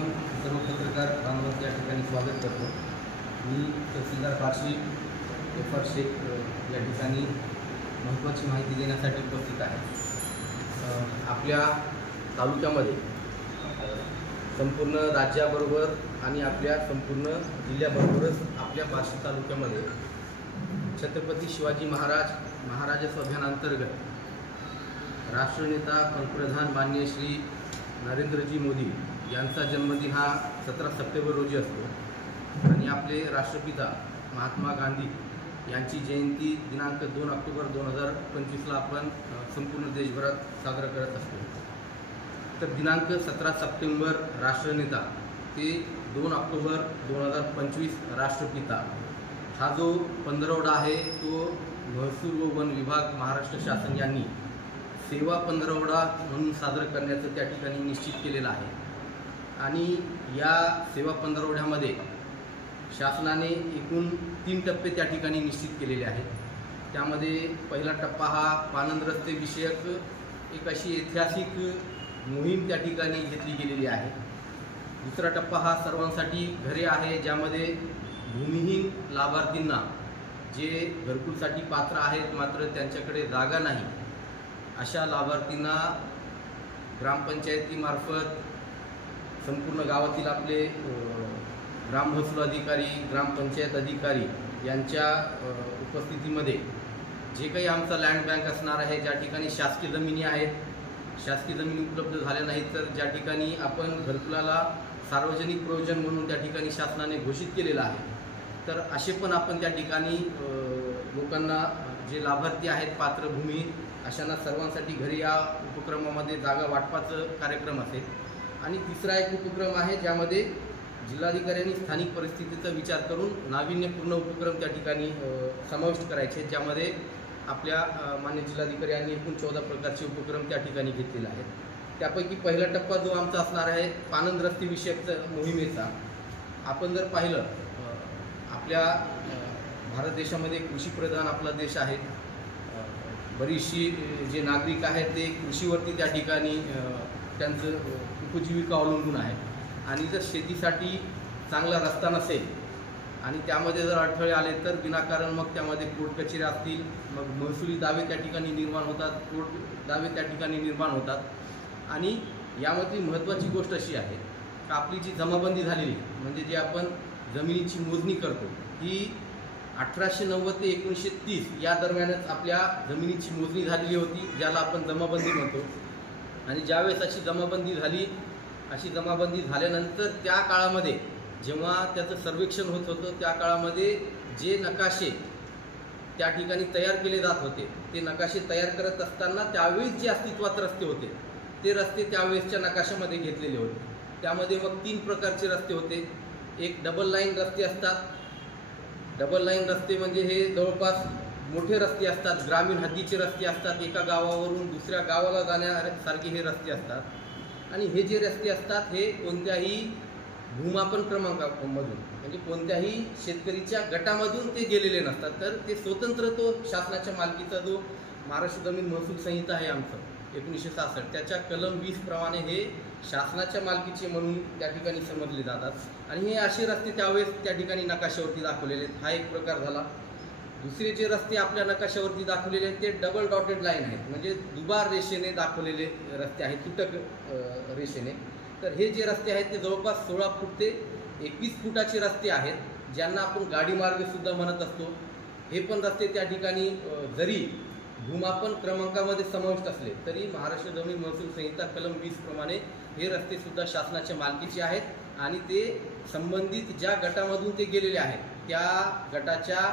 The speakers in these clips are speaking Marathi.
सर्वप्रथम सर्व पत्रकार बांधवांचे या ठिकाणी स्वागत करतो। मी तहसीलदार बार्शी एफआर शेख या ठिकाणी महत्त्वाची माहिती देण्यासाठी उपस्थित आहे। आपल्या तालुक्यामध्ये संपूर्ण राज्याबरोबर आणि आपल्या संपूर्ण जिल्ह्याबरोबरच आपल्या बार्शी तालुक्यामध्ये छत्रपती शिवाजी महाराज अभियानांतर्गत राष्ट्रनेता पंतप्रधान माननीय श्री नरेंद्रजी मोदी यांचा जन्मदिन हा 17 सप्टेंबर रोजी असतो आणि आपले राष्ट्रपिता महात्मा गांधी यांची जयंती दिनांक 2 ऑक्टोबर 2025ला आपण संपूर्ण देशभरात साजरा करत असतो। तर दिनांक 17 सप्टेंबर राष्ट्रनेता ते 2 ऑक्टोबर 2025 राष्ट्रपिता हा जो पंधरवडा आहे तो महसूल व वन विभाग महाराष्ट्र शासन यांनी सेवा पंधरवडा म्हणून साजरा करण्याचं त्या ठिकाणी निश्चित केलेलं आहे। आणि या सेवा पंधरवड्यामध्ये शासनाने एकूण 3 टप्पे त्या ठिकाणी निश्चित केलेले आहेत। त्यामध्ये पहिला टप्पा हा पाणंद रस्ते विषयक एक अशी ऐतिहासिक मोहीम त्या ठिकाणी घेतली गेलेली आहे। दुसरा टप्पा हा सर्वांसाठी घरे आहे, ज्यामध्ये भूमिहीन लाभार्थींना जे घरकुलसाठी पात्र आहेत मात्र त्यांच्याकडे जागा नाही अशा लाभार्थींना ग्रामपंचायतीमार्फत संपूर्ण गावातील आपले ग्राम महसूल अधिकारी, ग्रामपंचायत अधिकारी यांच्या उपस्थितीमध्ये जे काही आमचा लँड बँक असणार आहे, ज्या ठिकाणी शासकीय जमिनी आहेत, शासकीय जमिनी उपलब्ध झाल्या नाहीत तर ज्या ठिकाणी आपण घरकुलाला सार्वजनिक प्रयोजन म्हणून त्या ठिकाणी शासनाने घोषित केलेलं आहे, तर असे पण आपण त्या ठिकाणी लोकांना जे लाभार्थी आहेत पात्र भूमिहीन अशांना सर्वांसाठी घरी या उपक्रमामध्ये जागा वाटपाचं कार्यक्रम असेल। आणि तिसरा एक उपक्रम आहे ज्यामध्ये जिल्हाधिकाऱ्यांनी स्थानिक परिस्थितीचा विचार करून नाविन्यपूर्ण उपक्रम त्या ठिकाणी समाविष्ट करायचे, ज्यामध्ये आपल्या मान्य जिल्हाधिकाऱ्यांनी एकूण 14 प्रकारचे उपक्रम त्या ठिकाणी घेतलेले आहेत। त्यापैकी पहिला टप्पा जो आमचा असणार आहे पाणंद रस्ते विषयक मोहिमेचा, आपण जर पाहिलं आपल्या भारत देशामध्ये कृषीप्रधान आपला देश आहे, बरीचशी जे नागरिक आहेत ते कृषीवरती त्या ठिकाणी त्यांचं उपजीविका अवलंबून आहे। आणि जर शेतीसाठी चांगला रस्ता नसेल आणि त्यामध्ये जर अडथळे आले तर विनाकारण मग त्यामध्ये कोर्ट कचेऱ्या असतील, मग महसुली दावे त्या ठिकाणी निर्माण होतात, कोर्ट दावे त्या ठिकाणी निर्माण होतात। आणि यामध्ये महत्त्वाची गोष्ट अशी आहे की आपली जी जमाबंदी झालेली म्हणजे जी आपण जमिनीची मोजणी करतो ही 1890 ते 1930 या दरम्यानच आपल्या जमिनीची मोजणी झालेली होती, ज्याला आपण जमाबंदी म्हणतो। आणि ज्यावेळेस अशी जमाबंदी झाल्यानंतर त्या काळामध्ये जेव्हा त्याचं सर्वेक्षण होत होतं त्या काळामध्ये जे नकाशे त्या ठिकाणी तयार केले जात होते ते नकाशे तयार करत असताना त्यावेळेस जे अस्तित्वात रस्ते होते ते रस्ते त्यावेळेसच्या नकाशामध्ये घेतलेले होते। त्यामध्ये मग 3 प्रकारचे रस्ते होते। एक डबल लाईन रस्ते असतात, डबल लाईन रस्ते म्हणजे हे जवळपास मोठे रस्ते असतात, ग्रामीण हद्दीचे रस्ते असतात, एका गावावरून दुसऱ्या गावाला जाण्यासारखे हे रस्ते असतात। आणि हे जे रस्ते असतात हे कोणत्याही भूमापन क्रमांकामधून म्हणजे कोणत्याही शेतकरीच्या गटामधून ते गेलेले नसतात, तर ते स्वतंत्र तो शासनाच्या मालकीचा जो महाराष्ट्र जमीन महसूल संहिता आहे आमचं 1966 त्याच्या कलम 20 प्रमाणे हे शासनाच्या मालकीचे म्हणून त्या ठिकाणी समजले जातात। आणि हे असे रस्ते त्यावेळेस त्या ठिकाणी नकाशावरती दाखवलेले आहेत। हा एक प्रकार झाला। दुसरे जे रस्ते आपल्या नकाशावरती दाखवलेले आहेत ते डबल डॉटेड लाईन आहेत, म्हणजे दुबार रेषेने दाखवलेले रस्ते आहेत, तुटक रेषेने। तर हे जे रस्ते आहेत ते जवळपास 16 फूट ते 21 फुटाचे रस्ते आहेत, ज्यांना आपण गाडी मार्गसुद्धा म्हणत असतो। हे पण रस्ते त्या ठिकाणी जरी भूमापन क्रमांकामध्ये समाविष्ट असले तरी महाराष्ट्र जमीन महसूल संहिता कलम 20 प्रमाणे हे रस्ते सुद्धा शासनाच्या मालकीचे आहेत आणि ते संबंधित ज्या गटामधून ते गेलेले आहेत त्या गटाच्या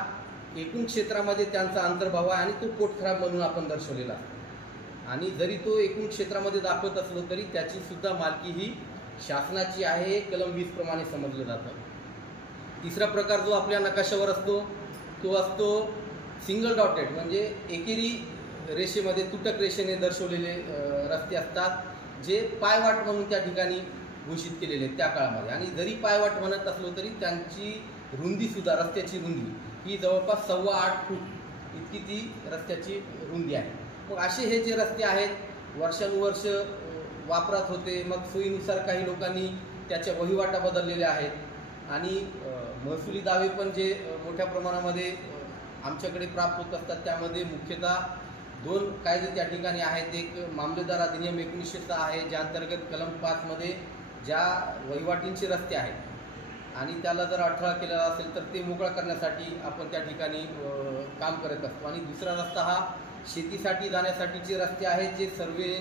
एकूण क्षेत्रामध्ये त्यांचा अंतर्भाव आहे आणि तो पोटखराब म्हणून आपण दर्शवलेला आहे। आणि जरी तो एकूण क्षेत्रामध्ये दाखवत असलो तरी त्याची सुद्धा मालकी ही शासनाची आहे, कलम 20 प्रमाणे समजलं जातं। तिसरा प्रकार जो आपल्या नकाशावर असतो तो असतो सिंगल डॉटेड, म्हणजे एकेरी रेषेमध्ये तुटक रेषेने दर्शवलेले रस्ते असतात, जे पायवाट म्हणून त्या ठिकाणी घोषित केलेले आहेत त्या काळामध्ये। आणि जरी पायवाट म्हणत असलो तरी त्यांची रुंदीसुद्धा, रस्त्याची रुंदी ही जवळपास 8.25 फूट इतकी ती रस्त्याची रुंदी आहे। मग असे हे जे रस्ते आहेत वर्षानुवर्ष वापरात होते, मग सोयीनुसार काही लोकांनी त्याच्या वहिवाटा बदललेल्या आहेत आणि महसुली दावे पण जे मोठ्या प्रमाणामध्ये आमच्याकडे प्राप्त होत असतात त्यामध्ये मुख्यतः 2 कायदे त्या ठिकाणी आहेत. एक मामलेदार अधिनियम 1906 आहे, ज्या अंतर्गत कलम 5 मध्ये ज्या वहिवाटींचे रस्ते आहेत आणि त्याला जर अडथळा केलेला असेल तर ते मोकळा करण्यासाठी आपण त्या ठिकाणी काम करत असतो. आणि दुसरा रस्ता हा शेतीसाठी जाण्यासाठीचे रस्ते आहेत, जे सर्वे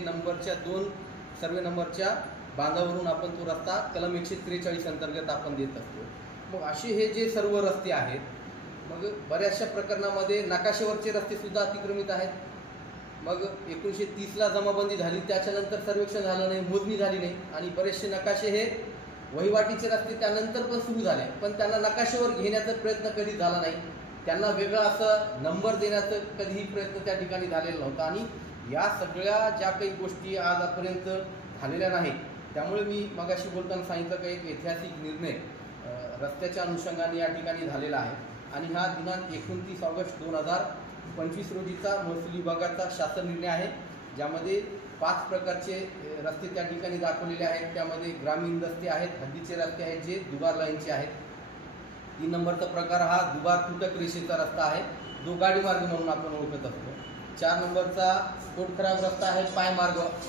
नंबरच्या बांधावरून आपण तो रस्ता कलम 143 अंतर्गत आपण देत असतो. मग असे हे जे सर्व रस्ते आहेत, मग बऱ्याचशा प्रकरणामध्ये नकाशेवरचे रस्ते सुद्धा अतिक्रमित आहेत. मग 1930ला जमाबंदी झाली, त्याच्यानंतर सर्वेक्षण झालं नाही, मोजणी झाली नाही आणि बरेचसे नकाशे हे वहिवाटीचे रस्ते त्यानंतर पण सुरू झाले, पण त्यांना नकाशेवर घेण्याचा प्रयत्न कधी झाला नाही. त्यांना वेगळा असं नंबर देण्याचा कधीही प्रयत्न त्या ठिकाणी झालेला नव्हता. आणि या सगळ्या ज्या काही गोष्टी आजपर्यंत झालेल्या नाहीत, त्यामुळे मी मगाशी बोलताना सांगितलं की एक ऐतिहासिक निर्णय रस्त्याच्या अनुषंगाने या ठिकाणी झालेला आहे. आणि हा दिनांक 29 ऑगस्ट 2025 रोजीचा महसूल विभागाचा शासन निर्णय आहे, ज्यामध्ये 5 प्रकारचे रस्ते त्या ठिकाणी दाखवलेले आहेत. त्यामध्ये ग्रामीण रस्ते आहेत, हद्दीचे रस्ते आहेत जे दुबार लाईनचे आहेत. 3 नंबरचा प्रकार हा दुबार तुटक रेषेचा रस्ता आहे, जो गाडी मार्ग म्हणून आपण ओळखत असतो. 4 नंबरचा तोडखराब रस्ता आहे,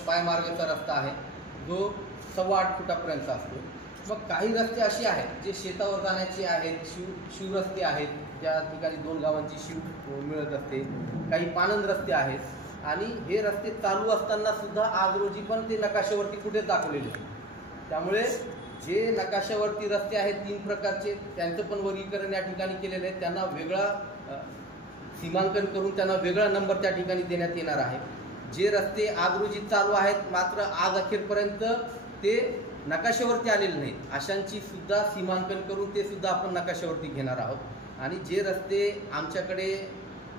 पायमार्गाचा रस्ता आहे, जो 8.25 फुटापर्यंत असतो. मग काही रस्ते असे आहेत जे शेतावर जाण्याचे आहेत, शिवरस्ते आहेत, त्या ठिकाणी 2 गावांची शिव मिळत असते. काही पानंद रस्ते आहेत आणि हे रस्ते चालू असताना सुद्धा आज रोजी पण ते नकाशावरती कुठेच दाखवलेले आहेत. त्यामुळे जे नकाशावरती रस्ते आहेत 3 प्रकारचे, त्यांचं पण वर्गीकरण या ठिकाणी केलेलं आहे. त्यांना वेगळा सीमांकन करून त्यांना वेगळा नंबर त्या ठिकाणी देण्यात येणार आहे. जे रस्ते आज रोजी चालू आहेत मात्र आज अखेरपर्यंत ते नकाशावरती आलेले नाहीत, अशांची सुद्धा सीमांकन करून ते सुद्धा आपण नकाशावरती घेणार आहोत. आणि जे रस्ते आमच्याकडे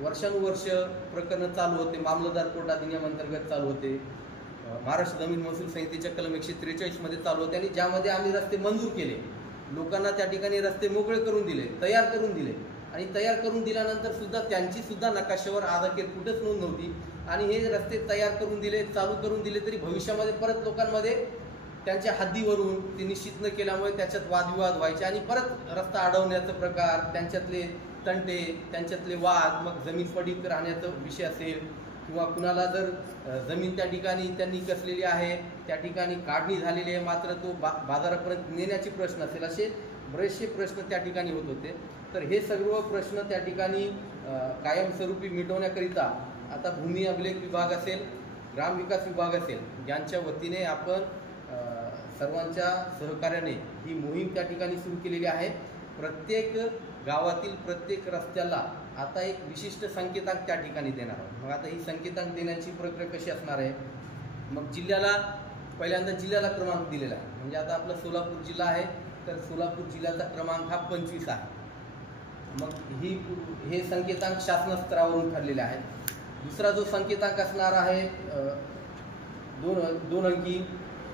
वर्षानुवर्ष प्रकरणं चालू होते, मामलतदार कोर्ट अधिनियम अंतर्गत चालू होते, महाराष्ट्र जमीन महसूल संहितेच्या कलम 143 मध्ये चालू होते आणि ज्यामध्ये आम्ही रस्ते मंजूर केले, लोकांना त्या ठिकाणी रस्ते मोकळे करून दिले, तयार करून दिले आणि तयार करून दिल्यानंतर सुद्धा त्यांची सुद्धा नकाशावर आज अखेर कुठंच नोंद नव्हती. आणि हे रस्ते तयार करून दिले, चालू करून दिले, तरी भविष्यामध्ये परत लोकांमध्ये त्यांच्या हद्दीवरून ते निश्चित न केल्यामुळे त्याच्यात वादविवाद व्हायचे आणि परत रस्ता अडवण्याचा प्रकार, त्यांच्यातले तंटे, त्यांच्यातले वाद, मग जमीन पडीक राहण्याचा विषय असेल किंवा कुणाला जर जमीन त्या ठिकाणी त्यांनी कसलेली आहे, त्या ठिकाणी काढणी झालेली आहे मात्र तो बाजारापर्यंत नेण्याचे प्रश्न असेल, असे बरेचसे प्रश्न त्या ठिकाणी होत होते. तर हे सर्व प्रश्न त्या ठिकाणी कायमस्वरूपी मिटवण्याकरिता आता भूमी अभिलेख विभाग असेल, ग्रामविकास विभाग असेल, यांच्या वतीने आपण सर्वांच्या सहकार्याने ही मोहीम त्या ठिकाणी सुरू केलेली आहे. प्रत्येक गावातील प्रत्येक रस्त्याला आता एक विशिष्ट संकेतांक त्या ठिकाणी देणार आहोत. मग आता ही संकेतांक देण्याची प्रक्रिया कशी असणार आहे? मग जिल्ह्याला पहिल्यांदा जिल्ह्याला क्रमांक दिलेला आहे, म्हणजे आता आपला सोलापूर जिल्हा आहे तर सोलापूर जिल्ह्याचा क्रमांक हा 25 आहे. मग हे संकेतांक शासन स्तरावरून ठरलेले आहेत. दुसरा जो संकेतांक असणार आहे 2 अंकी,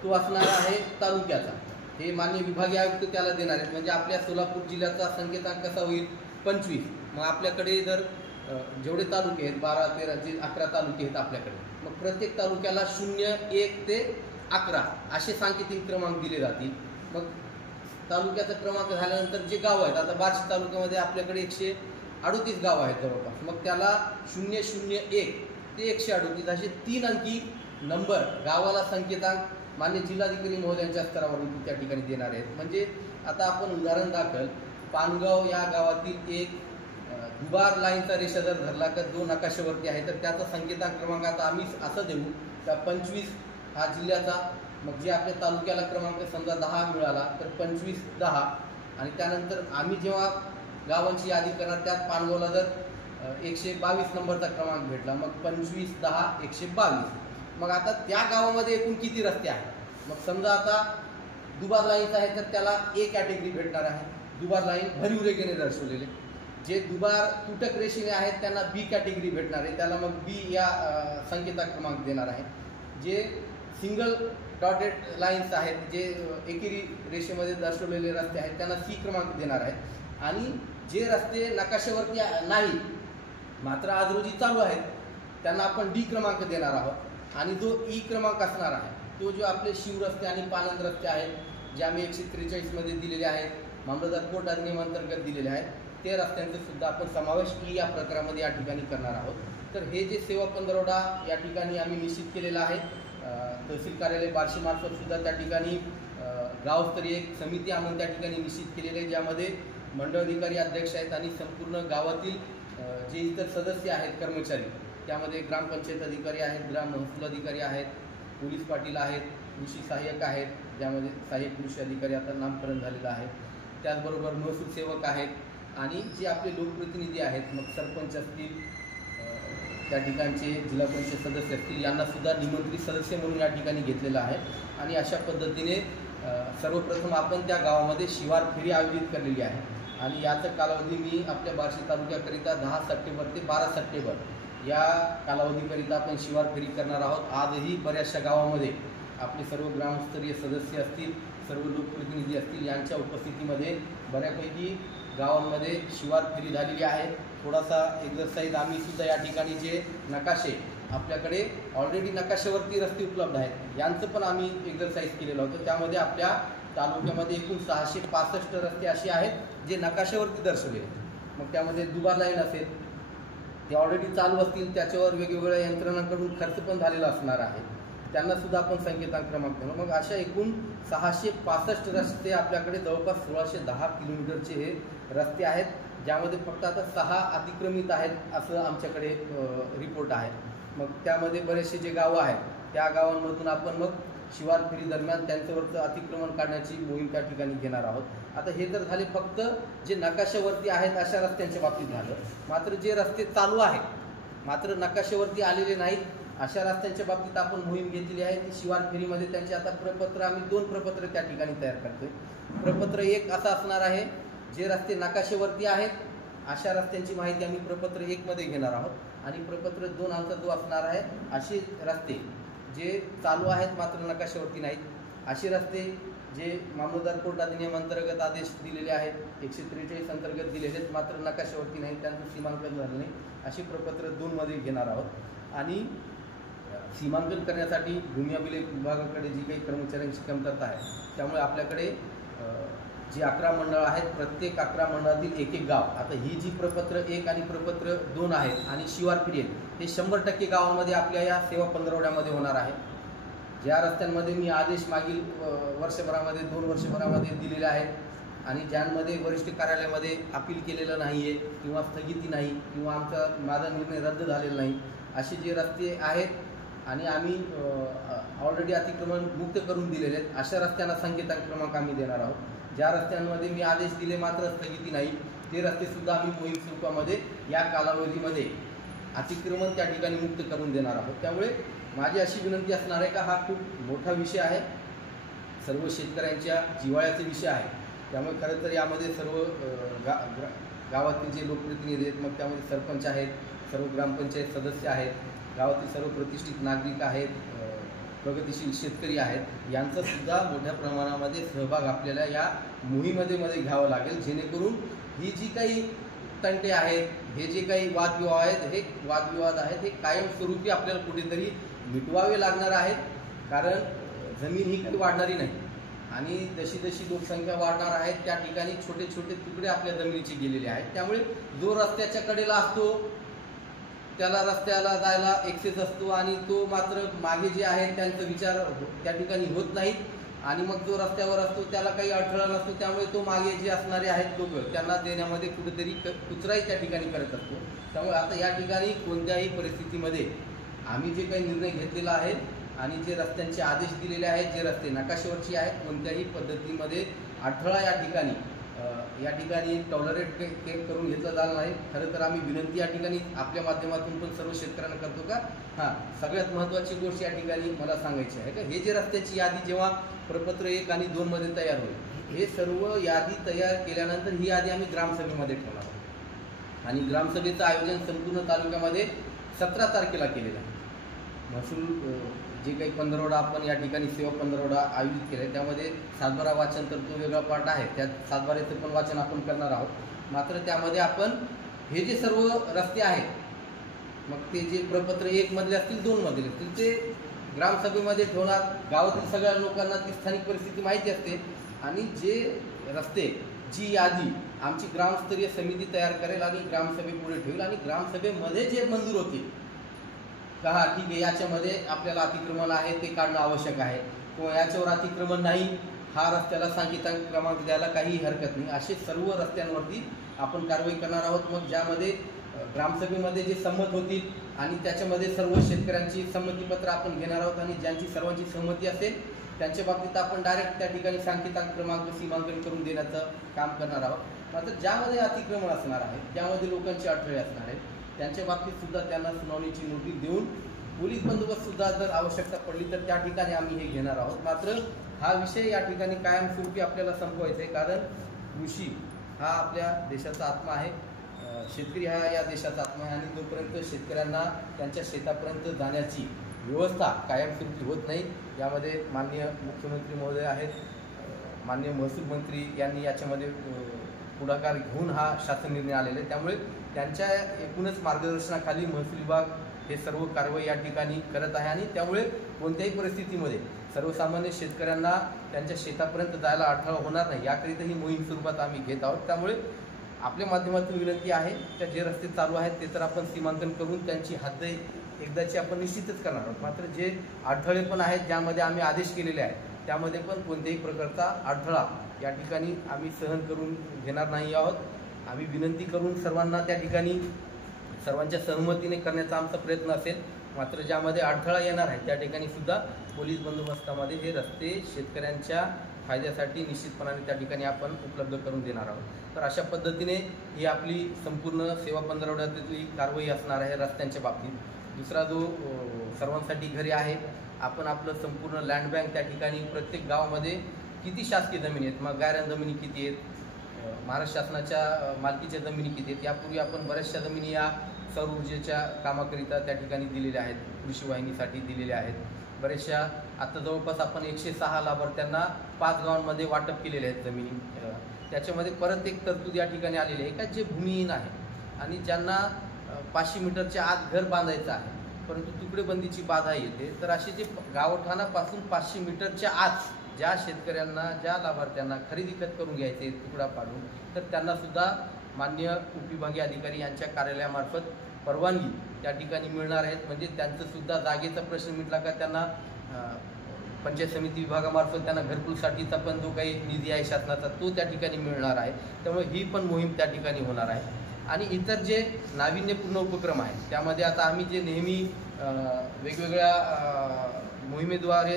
तो असणार आहे तालुक्याचा. हे माननीय विभागीय आयुक्त त्याला देणार आहेत. म्हणजे आपल्या सोलापूर जिल्ह्याचा संकेतांक कसा होईल? 25. मग आपल्याकडे जर जेवढे तालुके आहेत 12, 13, 11 तालुके आहेत आपल्याकडे, मग प्रत्येक तालुक्याला 0, 1 ते 11 असे सांकेतिक क्रमांक दिले जातील. मग तालुक्याचा क्रमांक झाल्यानंतर जे गाव आहेत, आता बार्शी तालुक्यामध्ये आपल्याकडे 138 गाव आहेत जवळपास, मग त्याला 001 ते 138 असे 3 अंकी नंबर गावाला संकेतांक मान्य जिल्हाधिकारी महोदयांच्या स्तरावरून त्या ठिकाणी देणार आहेत. म्हणजे आता आपण उदाहरण दाखल पानगाव या गावातील एक दुबार लाईनचा रेषा जर धरला तर 2 नकाशावरती आहे, तर त्याचा संकेतांक क्रमांक आता आम्ही असं देऊ त्या 25 हा जिल्ह्याचा. मग जे आपल्या तालुक्याला क्रमांक समजा 10 मिळाला तर 25, 10 आणि त्यानंतर आम्ही जेव्हा गावांची यादी करणार त्यात पानगावला जर 122 नंबरचा क्रमांक भेटला, मग 25, 10, 122. मग आता त्या गावामध्ये एकूण किती रस्ते आहेत? मग समजा आता दुबार लाईनचा आहे तर त्याला A कॅटेगरी भेटणार आहे, दुबार लाईन भरीव रेषेने दर्शवलेले. जे दुबार तुटक रेषेने आहेत त्यांना B कॅटेगरी भेटणार आहे, त्याला मग B या संकेतांक क्रमांक देणार आहे. जे सिंगल डॉटेड लाईन्स आहेत, जे एकेरी रेषेमध्ये दर्शवलेले रस्ते आहेत त्यांना C क्रमांक देणार आहेत. आणि जे रस्ते नकाशावरती नाही मात्र आज रोजी चालू आहेत त्यांना आपण D क्रमांक देणार आहोत. आणि जो E क्रमांक असणार आहे तो जो आपले शिवरस्ते आणि पानंद रस्ते आहेत जे आम्ही 143 मध्ये दिलेले आहेत, मामलतदार कोर्ट अधिनियमांतर्गत दिलेले आहेत, ते रस्त्यांचा सुद्धा आपण समावेश या प्रकारामध्ये या ठिकाणी करणार आहोत. तर हे जे सेवा पंधरवडा या ठिकाणी आम्ही निश्चित केलेला आहे, तहसील कार्यालय बार्शीमार्फत सुद्धा त्या ठिकाणी गावस्तरीय एक समिती आम्ही त्या ठिकाणी निश्चित केलेली आहे, ज्यामध्ये मंडळ अधिकारी अध्यक्ष आहेत आणि संपूर्ण गावातील जे इतर सदस्य आहेत कर्मचारी, त्यामध्ये ग्रामपंचायत अधिकारी आहेत, ग्राम महसूल अधिकारी आहेत, पोलीस पाटील आहेत, कृषी सहाय्यक आहेत, ज्यामध्ये सहाय्यक कृषी अधिकारी आता नामकरण झालेलं आहे, त्याचबरोबर महसूल सेवक आहेत आणि जे आपले लोकप्रतिनिधी आहेत, मग सरपंच असतील, त्या ठिकाणचे जिल्हा परिषद सदस्य असतील, यांना सुद्धा निमंत्रित सदस्य म्हणून या ठिकाणी घेतलेलं आहे. आणि अशा पद्धतीने सर्वप्रथम आपण त्या गावामध्ये शिवार फेरी आयोजित केलेली आहे आणि याचा कालावधी मी आपल्या बार्शी तालुक्याकरिता 10 सप्टेंबर ते 12 सप्टेंबर या कालावधीकरिता आपण शिवार फेरी करणार आहोत. आजही बऱ्याचशा गावामध्ये आपले सर्व ग्रामस्तरीय सदस्य असतील, सर्व लोकप्रतिनिधी असतील, यांच्या उपस्थितीमध्ये बऱ्यापैकी गावांमध्ये शिवार फेरी झालेली आहे. थोडासा एक्झरसाईज आम्ही सुद्धा या ठिकाणी जे नकाशे आपल्याकडे ऑलरेडी नकाशावरती रस्ते उपलब्ध आहेत, यांचं पण आम्ही एक्झरसाईज केलेलं होतं. त्यामध्ये आपल्या तालुक्यामध्ये एकूण 665 रस्ते असे आहेत जे नकाशावरती दर्शवले. मग त्यामध्ये दुबार लाईन असेल, ते ऑलरेडी चालू असतील, त्याच्यावर वेगवेगळ्या यंत्रणांकडून खर्च पण झालेला असणार आहे, त्यांना सुद्धा आपण संकेतांक क्रमांक देऊ. मग अशा एकूण 665 रस्ते आपल्याकडे जवळपास 1610 किलोमीटरचे हे रस्ते आहेत, ज्यामध्ये फक्त आता 6 अतिक्रमित आहेत असं आमच्याकडे रिपोर्ट आहे. मग त्यामध्ये बरेचसे जे गावं आहेत, त्या गावांमधून आपण मग शिवार फेरी दरम्यान त्यांच्यावरचं अतिक्रमण काढण्याची मोहीम त्या ठिकाणी घेणार आहोत. आता हे तर झाले फक्त जे नकाशावरती आहेत अशा रस्त्यांच्या बाबतीत झालं. मात्र जे रस्ते चालू आहेत मात्र नकाशावरती आलेले नाहीत, अशा रस्त्यांच्या बाबतीत आपण मोहीम घेतलेली आहे. ती शिवार फेरीमध्ये त्यांचे आता प्रपत्र, आम्ही 2 प्रपत्र त्या ठिकाणी तयार करतोय. प्रपत्र 1 असं असणार आहे, जे रस्ते नकाशावरती आहेत अशा रस्त्यांची माहिती आम्ही प्रपत्र 1 मध्ये घेणार आहोत आणि प्रपत्र 2 आमचा जो असणार आहे, असे रस्ते जे चालू आहेत मात्र नकाशावरती नाहीत, असे रस्ते जे मामलतदार कोर्ट अधिनियमांतर्गत आदेश दिलेले आहेत, 143 अंतर्गत दिलेले आहेत मात्र नकाशावरती नाहीत, त्यांचं सीमांकन झालं नाही, असे प्रपत्र 2 मध्ये घेणार आहोत. आणि सीमांकन करण्यासाठी भूमी अभिलेख विभागाकडे जी काही कर्मचाऱ्यांची कमतरता आहे, त्यामुळे आपल्याकडे जी 11 मंडळ आहेत, प्रत्येक 11 मंडळातील एक गाव, आता ही जी प्रपत्र 1 आणि प्रपत्र 2 आहेत आणि शिवार फेरी आहेत, ते 100% गावांमध्ये आपल्या या सेवा पंधरवड्यामध्ये होणार आहे. ज्या रस्त्यांमध्ये मी आदेश मागील वर्षभरामध्ये 2 वर्षभरामध्ये दिलेले आहेत आणि ज्यांमध्ये वरिष्ठ कार्यालयामध्ये अपील केलेलं नाही आहे किंवा स्थगिती नाही किंवा माझा निर्णय रद्द झालेला नाही, असे जे रस्ते आहेत आणि आम्ही ऑलरेडी अतिक्रमण मुक्त करून दिलेले आहेत, अशा रस्त्यांना संकेतांक क्रमांक आम्ही देणार आहोत. ज्या रस्त्यांमध्ये मी आदेश दिले मात्र स्थगिती नाही, ते रस्ते सुद्धा आम्ही मोहीम स्वरूपामध्ये या कालावधीमध्ये अतिक्रमण त्या ठिकाणी मुक्त करून देणार आहोत. त्यामुळे माझी अशी विनंती असणार आहे का हा खूप मोठा विषय आहे, सर्व शेतकऱ्यांच्या जिव्हाळ्याचा विषय आहे. त्यामुळे खरं तर यामध्ये सर्व गावातील जे लोकप्रतिनिधी आहेत, मग त्यामध्ये सरपंच आहेत, सर्व ग्रामपंचायत सदस्य आहेत, गावातील सर्व प्रतिष्ठित नागरिक आहेत, प्रगतिशील शेतकरी आहेत, यांचा सुद्धा मोठ्या प्रमाणामध्ये सहभाग आपल्याला या मोहिमेमध्ये घ्यावा लागेल, जेणेकरून ही जी काही तंटे आहेत, हे जे काही वादविवाद आहेत हे कायमस्वरूपी आपल्याला कुठेतरी मिटवावे लागणार आहेत. कारण जमीन ही काही वाढणारी नाही आणि जशी जशी लोकसंख्या वाढणार आहे त्या ठिकाणी छोटे छोटे तुकडे आपल्या जमिनीचे गेलेले आहेत. त्यामुळे जो रस्त्याच्या कडेला असतो त्याला रस्त्याला जायला एक्सेस असतो आणि तो मात्र मागे जे आहेत त्यांचा विचार त्या ठिकाणी होत नाहीत आणि मग जो रस्त्यावर असतो त्याला काही अडथळा नसतो. त्यामुळे तो मागे जे असणारे आहेत लोक त्यांना देण्यामध्ये कुठेतरी कुचराई त्या ठिकाणी करत असतो. त्यामुळे आता या ठिकाणी कोणत्याही परिस्थितीमध्ये आम्ही जे काही निर्णय घेतलेला आहे आणि जे रस्त्यांचे आदेश दिलेले आहेत, जे रस्ते नकाशावरचे आहेत, कोणत्याही पद्धतीमध्ये अडथळा या ठिकाणी टॉलरेट करून घेतला जाणार नाही. खरं तर आम्ही विनंती या ठिकाणी आपल्या माध्यमातून पण सर्व शेतकऱ्यांना करतो का सगळ्यात महत्त्वाची गोष्ट या ठिकाणी मला सांगायची आहे का हे जे रस्त्याची यादी जेव्हा प्रपत्र 1 आणि 2 मध्ये तयार होईल, हे सर्व यादी तयार केल्यानंतर ही यादी आम्ही ग्रामसभेमध्ये ठेवणार आहोत आणि ग्रामसभेचं आयोजन संपूर्ण तालुक्यामध्ये 17 तारखेला केलेलं आहे. महसूल जे काही पंधरवडा आपण या ठिकाणी सेवा पंधरवडा आयोजित केला आहे त्यामध्ये सातबारा वाचन तर तो वेगळा पार्ट आहे, त्यात सातबाऱ्याचं पण वाचन आपण करणार आहोत. मात्र त्यामध्ये आपण हे जे सर्व रस्ते आहेत, मग ते जे प्रपत्र 1 मधले असतील 2 मधले असतील, ते ग्रामसभेमध्ये ठेवणार, गावातील सगळ्या लोकांना ती स्थानिक परिस्थिती माहिती असते आणि जे रस्ते जी यादी आमची ग्रामस्तरीय समिती तयार करेल आणि ग्रामसभेपुढे ठेवेल आणि ग्रामसभेमध्ये जे मंजूर होतील का हा ठीक आहे याच्यामध्ये आपल्याला अतिक्रमण आहे ते काढणं आवश्यक आहे किंवा याच्यावर अतिक्रमण नाही, हा रस्त्याला सांकेतांक क्रमांक द्यायला काही हरकत नाही, असे सर्व रस्त्यांवरती आपण कारवाई करणार आहोत. मग ज्यामध्ये ग्रामसभेमध्ये जे संमत होतील आणि त्याच्यामध्ये सर्व शेतकऱ्यांची संमतीपत्र आपण घेणार आहोत आणि ज्यांची सर्वांची सहमती असेल त्यांच्या बाबतीत आपण डायरेक्ट त्या ठिकाणी सांकेतांक क्रमांक सीमांकन करून देण्याचं काम करणार आहोत. मात्र ज्यामध्ये अतिक्रमण असणार आहे, ज्यामध्ये लोकांचे अडथळे असणार आहेत, त्यांच्या बाबतीत सुद्धा त्यांना सुनावणीची नोटीस देऊन पोलीस बंदोबस्त सुद्धा जर आवश्यकता पडली तर त्या ठिकाणी आम्ही हे घेणार आहोत. मात्र हा विषय या ठिकाणी कायमस्वरूपी आपल्याला संपवायचा आहे, कारण कृषी हा आपल्या देशाचा आत्मा आहे, शेतकरी हा या देशाचा आत्मा आहे आणि जोपर्यंत शेतकऱ्यांना त्यांच्या शेतापर्यंत जाण्याची व्यवस्था कायमस्वरूपी होत नाही, यामध्ये माननीय मुख्यमंत्री महोदय आहेत, माननीय महसूल मंत्री यांनी याच्यामध्ये पुढाकार घेऊन हा शासन निर्णय आलेला आहे. त्यामुळे त्यांच्या एकूणच मार्गदर्शनाखाली महसूल विभाग हे सर्व कारवाई या ठिकाणी करत आहे आणि त्यामुळे कोणत्याही परिस्थितीमध्ये सर्वसामान्य शेतकऱ्यांना त्यांच्या शेतापर्यंत जायला अडथळा होणार नाही याकरिता ही मोहीम स्वरूपात आम्ही घेत आहोत. त्यामुळे आपल्या माध्यमातून विनंती आहे की जे रस्ते चालू आहेत ते तर आपण सीमांकन करून त्यांची हद्द एकदाची आपण निश्चितच करणार आहोत. मात्र जे अडथळे पण आहेत ज्यामध्ये आम्ही आदेश केलेले आहेत त्यामध्ये पण कोणत्याही प्रकारचा अडथळा या ठिकाणी आम्ही सहन करून घेणार नाही आहोत. आम्ही विनंती करून सर्वांना त्या ठिकाणी सर्वांच्या सहमतीने करण्याचा आमचा प्रयत्न असेल. मात्र ज्यामध्ये अडथळा येणार आहे त्या ठिकाणी सुद्धा पोलीस बंदोबस्तामध्ये हे रस्ते शेतकऱ्यांच्या फायद्यासाठी निश्चितपणाने त्या ठिकाणी आपण उपलब्ध करून देणार आहोत. तर अशा पद्धतीने ही आपली संपूर्ण सेवा पंधरवड्यातली कारवाई असणार आहे रस्त्यांच्या बाबतीत. दुसरा जो सर्वांसाठी घरे आहे, आपण आपलं संपूर्ण लँड बँक त्या ठिकाणी प्रत्येक गावामध्ये किती शासकीय जमिनी आहेत, मग गायरान जमिनी किती आहेत, महाराष्ट्र शासनाच्या मालकीच्या जमिनी किती आहेत, यापूर्वी आपण बऱ्याचशा जमिनी या सौर ऊर्जेच्या कामाकरिता त्या ठिकाणी दिलेल्या आहेत, कृषी वाहिनीसाठी दिलेल्या आहेत. बऱ्याचशा आता जवळपास आपण 106 लाभार्थ्यांना 5 गावांमध्ये वाटप केलेले आहेत जमिनी. त्याच्यामध्ये परत एक तरतूद या ठिकाणी आलेली आहे का जे भूमिहीन आहे आणि ज्यांना 500 मीटरच्या आत घर बांधायचं आहे परंतु तुकडेबंदीची बाधा येते, तर असे जे गावठाणापासून 500 मीटरच्या आत ज्या शेतकऱ्यांना ज्या लाभार्थ्यांना खरेदी खत करून घ्यायचे तुकडा पाडून, तर त्यांना सुद्धा माननीय उपविभागीय अधिकारी यांच्या कार्यालयामार्फत परवानगी त्या ठिकाणी मिळणार आहेत. म्हणजे त्यांचं सुद्धा जागेचा प्रश्न मिटला का त्यांना पंचायत समिती विभागामार्फत त्यांना घरकुलसाठीचा पण जो काही निधी आहे शासनाचा तो त्या ठिकाणी मिळणार आहे. त्यामुळे ही पण मोहीम त्या ठिकाणी होणार आहे. आणि इतर जे नाविन्यपूर्ण उपक्रम आहेत त्यामध्ये आता आम्ही जे नेहमी वेगवेगळ्या मोहिमेद्वारे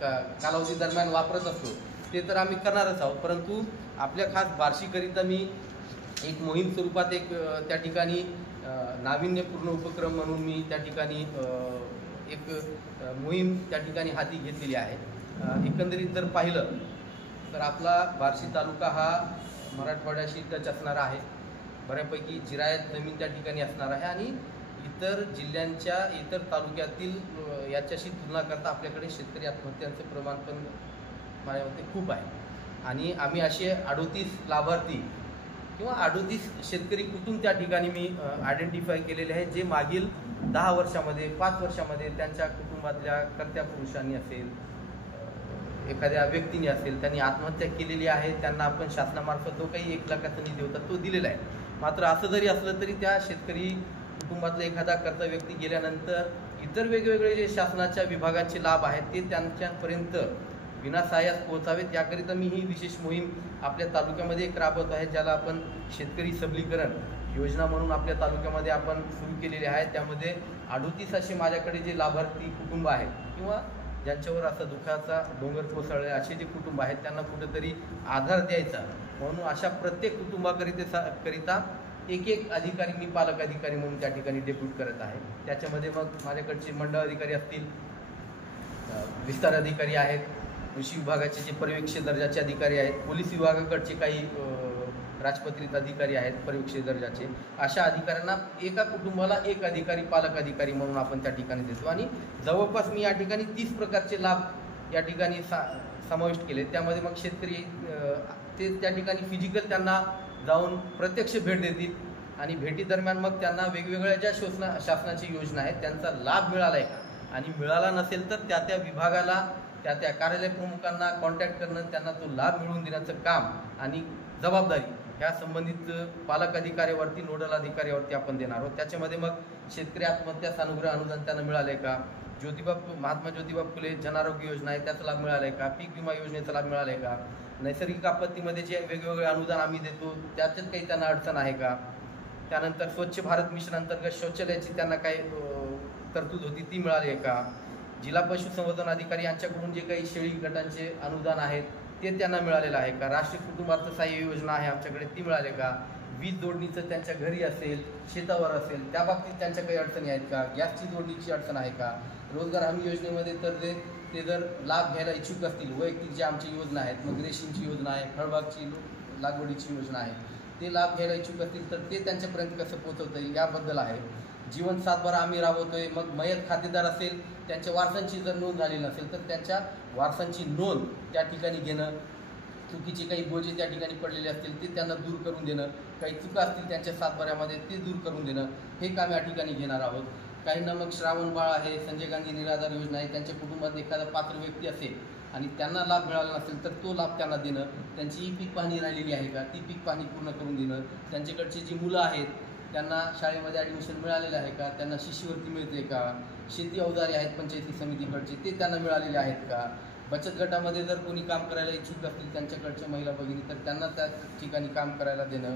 कालावधी दरम्यान वापरत असतो ते तर आम्ही करणारच आहोत, परंतु आपल्या खास बार्शीकरिता मी एक मोहीम स्वरूपात एक त्या ठिकाणी नाविन्यपूर्ण उपक्रम म्हणून मी त्या ठिकाणी एक मोहीम त्या ठिकाणी हाती घेतलेली आहे. एकंदरीत जर पाहिलं तर आपला बार्शी तालुका हा मराठवाड्याशी टच असणारा आहे, बऱ्यापैकी जिरायत जमीन त्या ठिकाणी असणार आहे आणि इतर जिल्ह्यांच्या इतर तालुक्यातील याच्याशी तुलना करता आपल्याकडे शेतकरी आत्महत्यांचं प्रमाण पण माझ्या मते खूप आहे. आणि आम्ही असे 38 लाभार्थी किंवा 38 शेतकरी कुटुंब त्या ठिकाणी मी आयडेंटिफाय केलेले आहेत जे मागील 10 वर्षामध्ये 5 वर्षामध्ये त्यांच्या कुटुंबातल्या कर्त्या पुरुषांनी असेल, एखाद्या व्यक्तीने असेल त्यांनी आत्महत्या केलेली आहे. त्यांना आपण शासनामार्फत जो काही 1 लाखाचा निधी होता तो दिलेला आहे. मात्र असं जरी असलं तरी त्या शेतकरी कुटुंबातला एखादा कर्ता व्यक्ती गेल्यानंतर इतर वेगवेगळे जे शासनाच्या विभागांचे लाभ आहेत ते त्यांच्यापर्यंत विनासायास पोहोचावेत याकरिता मी ही विशेष मोहीम आपल्या तालुक्यामध्ये एक राबवत आहे, ज्याला आपण शेतकरी सबलीकरण योजना म्हणून आपल्या तालुक्यामध्ये आपण सुरू केलेली आहे. त्यामध्ये 38 असे माझ्याकडे जे लाभार्थी कुटुंब आहेत किंवा ज्यांच्यावर असा दुःखाचा डोंगर कोसळले असे जे कुटुंब आहेत त्यांना कुठेतरी आधार द्यायचा म्हणून अशा प्रत्येक कुटुंबाकरिता एक अधिकारी मी पालक अधिकारी म्हणून त्या ठिकाणी डेप्यूट करत आहे. त्याच्यामध्ये मग माझ्याकडचे मंडळ अधिकारी असतील, विस्तार अधिकारी आहेत, कृषी विभागाचे जे पर्यवेक्षक दर्जाचे अधिकारी आहेत, पोलीस विभागाकडचे काही राजपत्रित अधिकारी आहेत पर्यवेक्षक दर्जाचे, अशा अधिकाऱ्यांना एका कुटुंबाला एक अधिकारी पालक अधिकारी म्हणून आपण त्या ठिकाणी देतो. आणि जवळपास मी या ठिकाणी 30 प्रकारचे लाभ या ठिकाणी समाविष्ट केले. त्यामध्ये मग शेतकरी ते त्या ठिकाणी फिजिकल त्यांना जाऊन प्रत्यक्ष भेट देतील आणि भेटी दरम्यान मग त्यांना वेगवेगळ्या ज्या शासनाची योजना आहेत त्यांचा लाभ मिळाला आहे का आणि मिळाला नसेल तर त्या त्या विभागाला त्या त्या कार्यालय प्रमुखांना कॉन्टॅक्ट करणं, त्यांना तो लाभ मिळवून देण्याचं काम आणि जबाबदारी ह्या संबंधित पालक अधिकाऱ्यावरती, नोडल अधिकाऱ्यावरती आपण देणार आहोत. त्याच्यामध्ये मग शेतकरी आत्महत्या सानुग्रह अनुदान त्यांना मिळाले का, महात्मा ज्योतिबा फुले जन आरोग्य योजना आहे त्याचा लाभ मिळाला आहे का, पीक विमा योजनेचा लाभ मिळाला आहे का, नैसर्गिक आपत्तीमध्ये जे वेगवेगळे अनुदान आम्ही देतो त्याच्यात काही त्यांना अडचण आहे का, त्यानंतर स्वच्छ भारत मिशन अंतर्गत शौचालयाची त्यांना काही तरतूद होती ती मिळाली आहे का, जिल्हा पशुसंवर्धन अधिकारी यांच्याकडून जे काही शेळी गटांचे अनुदान आहेत ते त्यांना मिळालेलं आहे का, राष्ट्रीय कुटुंबार्थ सहाय्य योजना आहे आमच्याकडे ती मिळाली का, वीज जोडणीचं त्यांच्या घरी असेल, शेतावर असेल त्या बाबतीत त्यांच्या काही अडचणी आहेत का, गॅसची जोडणीची अडचण आहे का, रोजगार हमी योजनेमध्ये तर ते जर लाभ घ्यायला इच्छुक असतील, वैयक्तिक जे आमची योजना आहेत, मग रेशीमची योजना आहे, फळबागची लागवडीची योजना आहे, ते लाभ घ्यायला इच्छुक असतील तर ते त्यांच्यापर्यंत कसं पोहोचवतं येईल याबद्दल आहे. जीवन सातबारा आम्ही राबवतोय. मग मयत खातेदार असेल, त्यांच्या वारसांची जर नोंद झाली नसेल तर त्यांच्या वारसांची नोंद त्या ठिकाणी घेणं, चुकीचे काही बोजे त्या ठिकाणी पडलेले असतील ते त्यांना दूर करून देणं, काही चुका असतील त्यांच्या सातबाऱ्यामध्ये ते दूर करून देणं, हे काम या ठिकाणी घेणार आहोत. काहींना मग श्रावण बाळ आहे, संजय गांधी निराधार योजना आहे, त्यांच्या कुटुंबात एखादा पात्र व्यक्ती असेल आणि त्यांना लाभ मिळाला नसेल तर तो लाभ त्यांना देणं, त्यांची पीक पाहणी राहिलेली आहे का ती पीक पाहणी पूर्ण करून देणं, त्यांच्याकडची जी मुलं आहेत त्यांना शाळेमध्ये ॲडमिशन मिळालेलं आहे का, त्यांना शिष्यवृत्ती मिळते का, शेती अवजारे आहेत पंचायती समितीकडचे ते त्यांना मिळालेले आहेत का, बचत गटामध्ये जर कोणी काम करायला इच्छुक असतील त्यांच्याकडच्या महिला भगिनी तर त्यांना त्या ठिकाणी काम करायला देणं,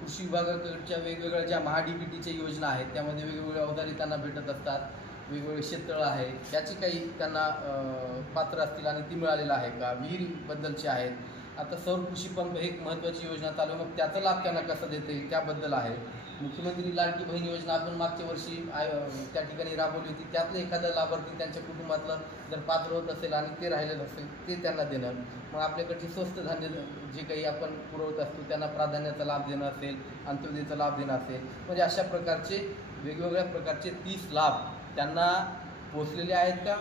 कृषी विभागाकडच्या वेगवेगळ्या ज्या महाडीबीटीच्या योजना आहेत त्यामध्ये वेगवेगळे अवजारे त्यांना भेटत असतात, वेगवेगळे शेततळं आहे त्याची काही त्यांना पात्र असतील आणि ती मिळालेलं आहे का, विहिरीबद्दलचे आहेत. आता सौर कृषी पंप एक महत्त्वाची योजना चालू, मग त्याचा लाभ त्यांना कसा देता येईल त्याबद्दल आहे. मुख्यमंत्री लाडकी बहीण योजना आपण मागच्या वर्षी त्या ठिकाणी राबवली होती, त्यातलं एखादा लाभार्थी त्यांच्या कुटुंबातलं जर पात्र होत असेल आणि ते राहिलेलं असेल ते त्यांना देणं. मग आपल्याकडची स्वस्त धान्य जे काही आपण पुरवत असतो त्यांना प्राधान्याचा लाभ देणं असेल, अंत्योदयचा लाभ देणं असेल, म्हणजे अशा प्रकारचे वेगवेगळ्या प्रकारचे 30 लाभ त्यांना पोचलेले आहेत का,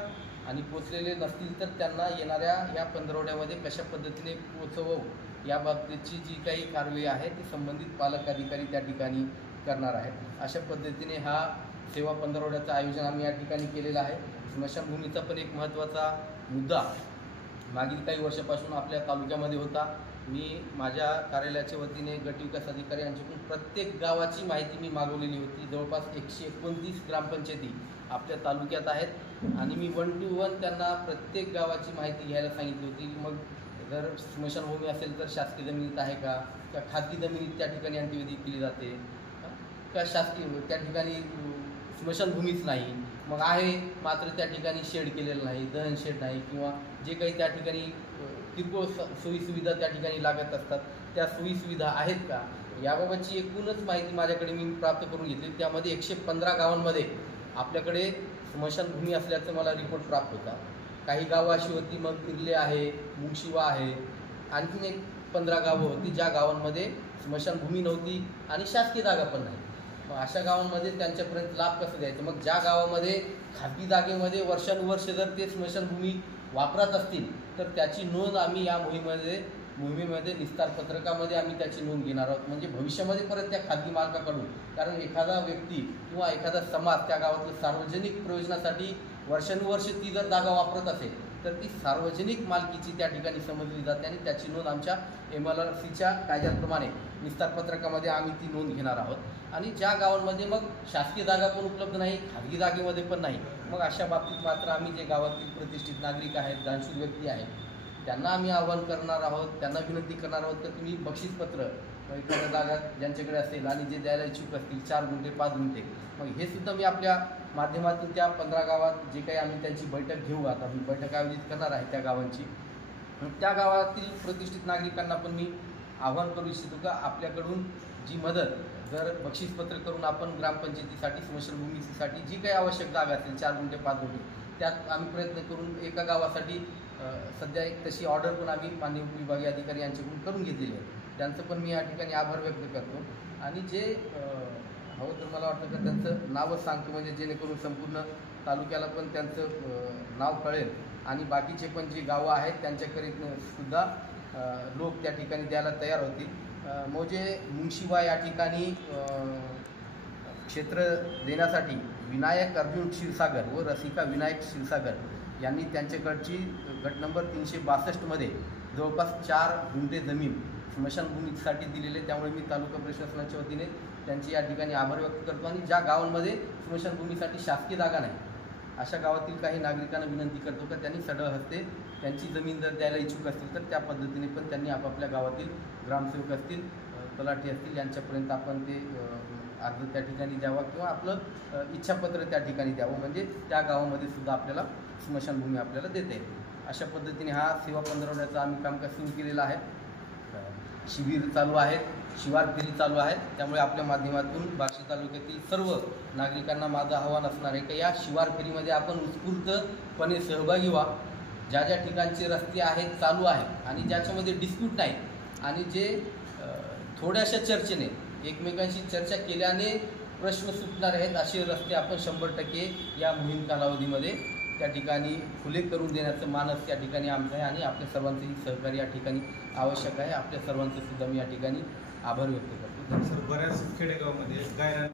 आणि पोचलेले नसतील तर त्यांना येणाऱ्या या पंधरवड्यामध्ये कशा पद्धतीने पोचवू याबाबतीची जी काही कार्यवाही आहे ती संबंधित पालक अधिकारी त्या ठिकाणी करणार आहेत. अशा पद्धतीने हा सेवा पंधरवड्याचं आयोजन आम्ही या ठिकाणी केलेलं आहे. स्मशानभूमीचा पण एक महत्त्वाचा मुद्दा मागील काही वर्षापासून आपल्या तालुक्यामध्ये होता. मी माझ्या कार्यालयाच्या वतीने गट विकास अधिकारी यांच्याकडून प्रत्येक गावाची माहिती मी मागवलेली होती. जवळपास 129 ग्रामपंचायती आपल्या तालुक्यात आहेत आणि मी 1 to 1 त्यांना प्रत्येक गावाची माहिती घ्यायला सांगितली होती. मग जर स्मशानभूमी असेल तर शासकीय जमिनीत आहे का, त्या खाजगी जमिनीत त्या ठिकाणी अंत्यविधी केली जाते का, शासकीय त्या ठिकाणी स्मशानभूमीच नाही, मग आहे मात्र त्या ठिकाणी शेड केलेलं नाही, दहन शेड नाही, किंवा जे काही त्या ठिकाणी किरकोळ सोयीसुविधा त्या ठिकाणी लागत असतात त्या सोयीसुविधा आहेत का, याबाबतची एकूणच माहिती माझ्याकडे मी प्राप्त करून घेतली. त्यामध्ये 115 गावांमध्ये आपल्याकडे स्मशानभूमी असल्याचं मला रिपोर्ट प्राप्त होता. काही गावं अशी होती, मग इर्ले आहे, मुंगशिवा आहे, आणखीन एक 15 गावं होती ज्या गावांमध्ये स्मशानभूमी नव्हती आणि शासकीय जागा पण नाही. मग अशा गावांमध्ये त्यांच्यापर्यंत लाभ कसं द्यायचं. मग ज्या गावामध्ये खाजगी जागेमध्ये वर्षानुवर्ष जर ते स्मशानभूमी वापरात असतील तर त्याची नोंद आम्ही या मोहिमेमध्ये निस्तार पत्रकामध्ये आम्ही त्याची नोंद घेणार आहोत. म्हणजे भविष्यामध्ये परत त्या खाजगी मालकाकडून, कारण एखादा व्यक्ती किंवा एखादा समाज त्या गावातलं सार्वजनिक प्रयोजनासाठी वर्षानुवर्ष ती जर जागा वापरत असेल तर ती सार्वजनिक मालकीची त्या ठिकाणी समजली जाते आणि त्याची नोंद आमच्या MLRCच्या कायद्याप्रमाणे निस्तार पत्रकामध्ये आम्ही ती नोंद घेणार आहोत. आणि ज्या गावांमध्ये मग शासकीय जागा पण उपलब्ध नाही, खाजगी जागेमध्ये पण नाही, मग अशा बाबतीत मात्र आम्ही जे गावातील प्रतिष्ठित नागरिक आहेत, दानशूर व्यक्ती आहेत, त्यांना आम्ही आवाहन करणार आहोत, त्यांना विनंती करणार आहोत की तुम्ही बक्षीसपत्र एखाद्या जागा ज्यांच्याकडे असेल आणि जे द्यायला इच्छुक असतील 4 गुंठे 5 गुंठे, मग हे सुद्धा मी आपल्या माध्यमातून त्या 15 गावात जे काही आम्ही त्यांची बैठक घेऊ, आता मी बैठक आयोजित करणार आहे त्या गावांची, त्या गावातील प्रतिष्ठित नागरिकांना पण मी आवाहन करू इच्छितो का आपल्याकडून जी मदत जर बक्षीसपत्र करून आपण ग्रामपंचायतीसाठी स्मशानभूमीसाठी जी काही आवश्यक जागा असेल 4 गुंठे 5 गुंठे, त्यात आम्ही प्रयत्न करून एका गावासाठी सध्या एक तशी ऑर्डर पण आम्ही माननीय विभागीय अधिकारी यांच्याकडून करून घेतलेली आहे. त्यांचं पण मी या ठिकाणी आभार व्यक्त करतो. आणि जे हवं तर मला वाटतं का त्यांचं नावच सांगतो, म्हणजे जेणेकरून संपूर्ण तालुक्याला पण त्यांचं नाव कळेल आणि बाकीचे पण जी गावं आहेत त्यांच्याकडे सुद्धा लोक त्या ठिकाणी द्यायला तयार होतील. म्हणजे मुंगशिवा या ठिकाणी क्षेत्र देण्यासाठी विनायक अर्जुन क्षीरसागर व रसिका विनायक क्षीरसागर यांनी त्यांच्याकडची गट नंबर 362 जवळपास 4 गुंठे जमीन स्मशानभूमीसाठी दिलेले. त्यामुळे मी तालुका प्रशासनाच्या वतीने त्यांचे या ठिकाणी आभार व्यक्त करतो. आणि ज्या गावांमध्ये स्मशानभूमीसाठी शासकीय जागा नाही अशा गावातील काही नागरिकांना विनंती करतो की त्यांनी सढळ हस्ते त्यांची जमीन जर द्यायला इच्छुक असतील तर त्या पद्धतीने पण त्यांनी आपापल्या गावातील ग्रामसेवक असतील, तलाठी असतील यांच्यापर्यंत आपण ते अर्ज त्या ठिकाणी द्यावा किंवा आपलं इच्छापत्र त्या ठिकाणी द्यावं. म्हणजे त्या गावामध्ये सुद्धा आपल्याला स्मशानभूमी आपल्याला देता येते. अशा पद्धतीने हा सेवा पंधरवड्याचा आम्ही कामकाज सुरू केलेलं आहे. शिबिर चालू आहेत, शिवार फेरी चालू आहेत. त्यामुळे आपल्या माध्यमातून बार्शी तालुक्यातील सर्व नागरिकांना माझं आव्हान असणार आहे की या शिवार फेरीमध्ये आपण उत्स्फूर्तपणे सहभागी व्हा. ज्या ज्या ठिकाणचे रस्ते आहेत चालू आहेत आणि ज्याच्यामध्ये डिस्प्यूट नाही आणि जे थोड्याशा चर्चेने एकमेकांशी चर्चा केल्याने प्रश्न सुटणार आहेत असे रस्ते आपण 100% या मोहीम कालावधीमध्ये त्या ठिकाणी खुले करून देण्याचं मानस त्या ठिकाणी आमचं आहे. आणि आपल्या सर्वांचंही सहकार्य या ठिकाणी आवश्यक आहे. आपल्या सर्वांचं सुद्धा मी या ठिकाणी आभार व्यक्त करतो. सर, बऱ्याच खेडेगावामध्ये गायरान